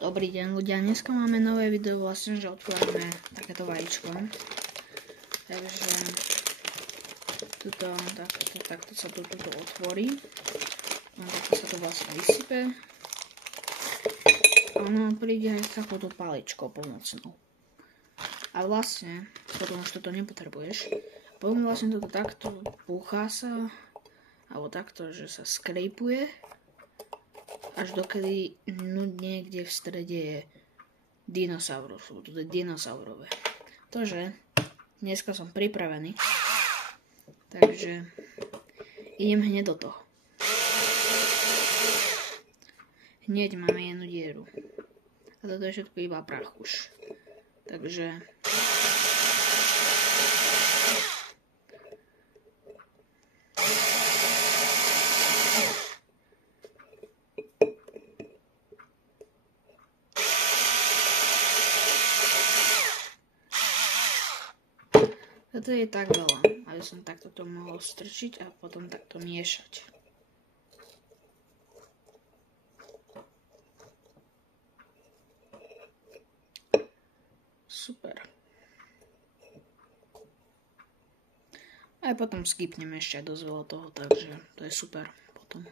Dobrý deň ľudia, dneska máme nové video, vlastne, že otvárame takéto vajíčko. Takže takto sa to otvorí. No, takto sa to vlastne vysype. Ono príde aj s takouto paličkou pomocnou. A vlastne, potom už toto nepotrebuješ. Potom vlastne toto takto púchá sa, alebo takto, že sa skrejpuje. Až dokedy nudne, kde v strede je dinosaurus. To je dinosaurové. Takže dneska som pripravený. Takže idem hneď do toho. Hneď máme jednu dieru. A toto je všetko iba prach už. Takže toto je tak veľa, aby som takto to mohol strčiť a potom takto miešať. Super. Aj potom skipneme ešte dosť veľa toho, takže to je super potom.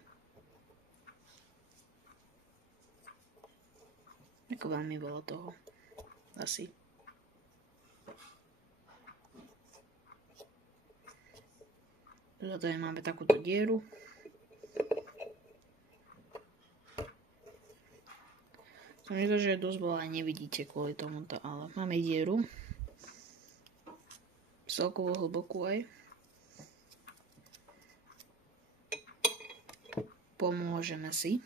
Ako veľmi veľa toho. Asi. Toto máme takúto dieru. Som myslel, že je dosť veľa, nevidíte kvôli tomuto, ale máme dieru. Celkovo hlbokú aj. Pomôžeme si.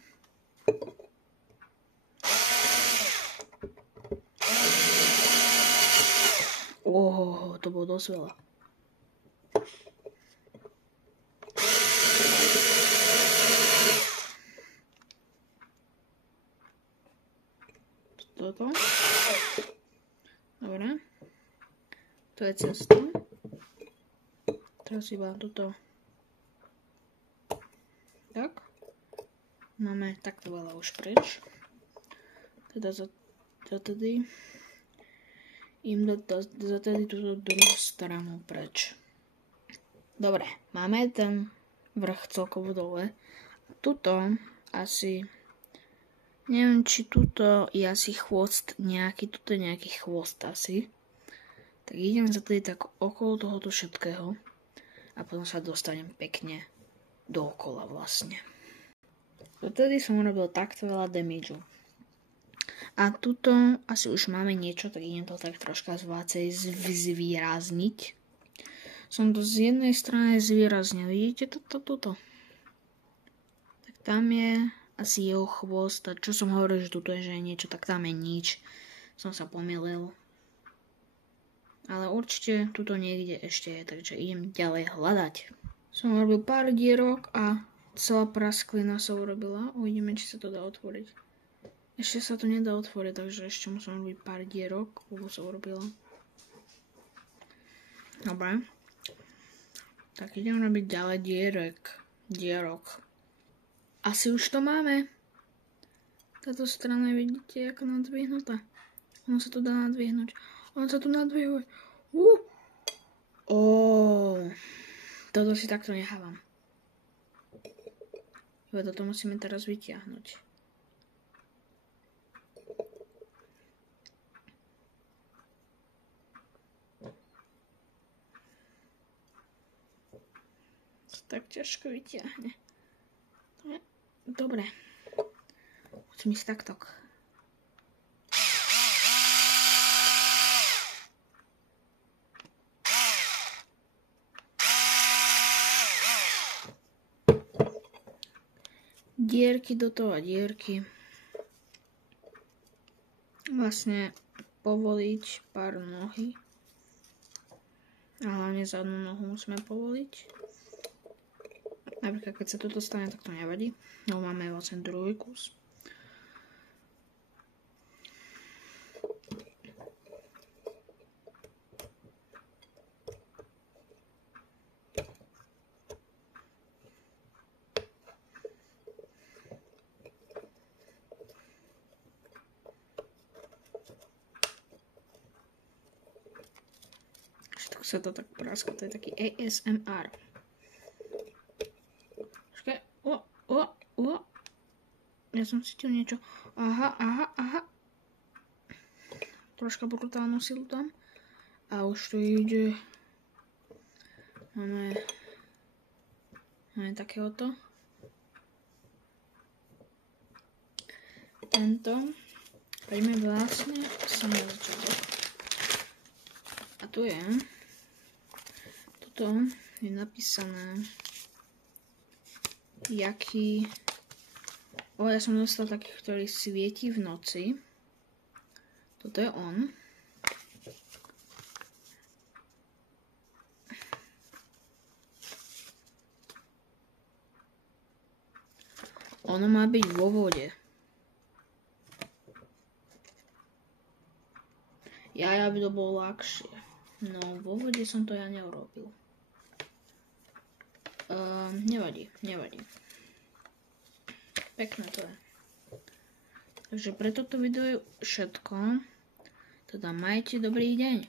To bolo dosť veľa. Toto. Dobre. To je cesta. Teraz iba toto. Tak. Máme takto veľa už preč. Teda zatedy túto druhú stranu preč. Dobre. Máme ten vrch celkovo dole. Tuto asi neviem, či tuto je asi chvost nejaký, tuto je nejaký chvost asi. Tak idem za tedy tak okolo tohoto všetkého a potom sa dostanem pekne dookola vlastne. Dotedy som urobil takto veľa damageu. A tuto asi už máme niečo, tak idem to tak troška zvácej zvýrazniť. Som to z jednej strany zvýraznil, vidíte toto? Tak tam je asi jeho chvost, a čo som hovoril, že tuto je, že je niečo, tak tam je nič. Som sa pomýlil. Ale určite tuto niekde ešte je, takže idem ďalej hľadať. Som urobil pár dierok a celá prasklina sa urobila. Uvidíme, či sa to dá otvoriť. Ešte sa to nedá otvoriť, takže ešte musím robiť pár dierok, lebo sa urobila. Dobre. Tak idem robiť ďalej dierok. Asi už to máme. Táto strana, vidíte, ako nadvihnutá. Ono sa to dá nadvihnúť. Ono sa tu nadvihuje. Toto si takto nechávam. Iba toto musíme teraz vytiahnuť. To tak ťažko vytiahne. Dobre. Musím ísť takto. Dierky do toho a dierky. Vlastne povoliť pár nohy. A hlavne zadnú nohu musíme povoliť. Napríklad, keď sa toto stane, tak to nevadí. No máme vlastne druhý kus. sa to tak praska, to je taký ASMR. Počkaj, ja som cítil niečo. Aha. Troška brutálnu silu tam. A už to ide. Máme takéhoto. Tento. Poďme vlastne sa na začiatok. A tu je. Toto je napísané. Jaký. Ja som dostal taký, ktorý svieti v noci. Toto je on. Ono má byť vo vode. Aby to bolo ľahšie. No, vo vode som to ja neurobil. Nevadí. Pekné to je. Takže pre toto video je všetko. Teda majte dobrý deň.